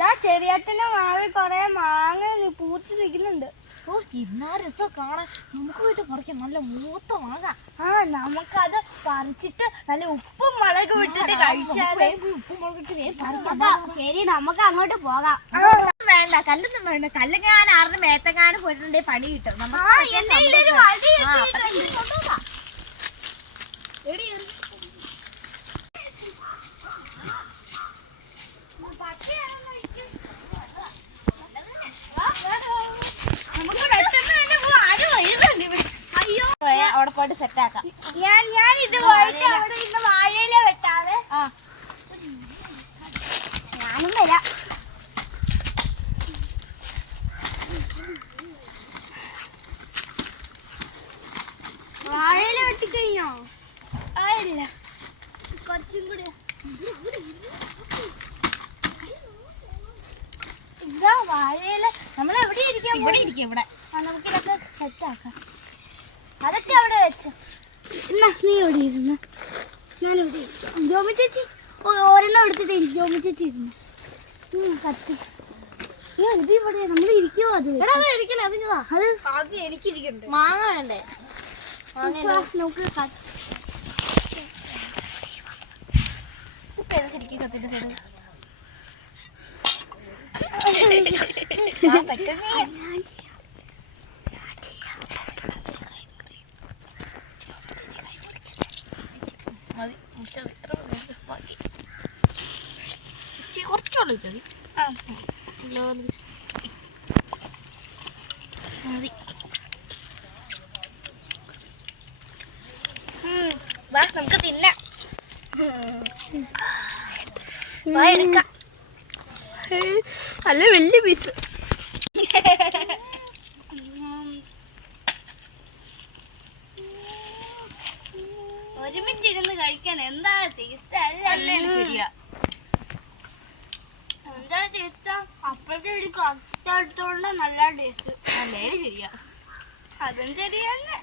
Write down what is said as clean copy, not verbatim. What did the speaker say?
ഇതാ ചെറിയച്ഛന്റെ മാവിൽ കൊറേ മാങ്ങ പൂത്ത് നിൽക്കുന്നുണ്ട്. ഓ എന്നാ രസം കാണാൻ. നമുക്ക് പോയിട്ട് പറിക്കാം, നല്ല മൂത്ത മാങ്ങ. നമുക്കത് പറിച്ചിട്ട് നല്ല ഉപ്പും മുളക് വിട്ടിട്ട് കഴിച്ചാൽ. ശരി, നമുക്ക് അങ്ങോട്ട് പോകാം. വേണ്ട, കല്ലൊന്നും വേണ്ട. കല്ലെങ്ങാനും ആരുടെ മേത്തെങ്ങാനും പോയിട്ടുണ്ടെങ്കിൽ പണി കിട്ടും. അവിടെ പോയിട്ട് സെറ്റ് ആക്കാം. ഞാൻ ഇത് പോയിട്ട് അവിടെ ഇന്ന് വാഴയില വെട്ടാതെ. ഞാനും വരാം. വാഴയില വെട്ടിക്കഴിഞ്ഞോ? ആയില്ല, കുറച്ചും കൂടി. ഇതാ വാഴയില. നമ്മൾ എവിടെ ഇരിക്കാം? ഇവിടെ ഇരിക്കും. ഇവിടെ നമുക്കിതൊക്കെ സെറ്റാക്കാം. അതൊക്കെ അവിടെ വെച്ചോ. എന്നാ നീ ഇവിടെ ഇരുന്നു, ഞാനിവിടെ ഇരിക്കാം. ജോമി ചേച്ചി ഒരെണ്ണം എടുത്തിട്ട് ജോമി ചേച്ചി ഇരുന്നു. കത്തി ഇത് ഇവിടെ നമ്മൾ ഇരിക്കുമോ? അത് അത് എനിക്കിരിക്കണ്ട്. മാങ്ങ വേണ്ടേ? നമുക്ക് ശരിക്കും കത്തിന്റെ സൈഡ് കുറച്ചുള്ളൂ ചെറിയ മതി. നമുക്ക് തിന്നാം. എടുക്കാം. നല്ല വലിയ പീസ്. ഒരുമിച്ചിരുന്ന് കഴിക്കാൻ എന്താ ടേസ്റ്റ് അല്ലേ? ശരിയാ, എന്താ ടേസ്റ്റ്. അപ്പോഴത്തെ ഒരു കത്തെടുത്തോണ്ട് നല്ല ടേസ്റ്റ് അല്ലേ? ശരിയാ, അതും ശരിയല്ലേ.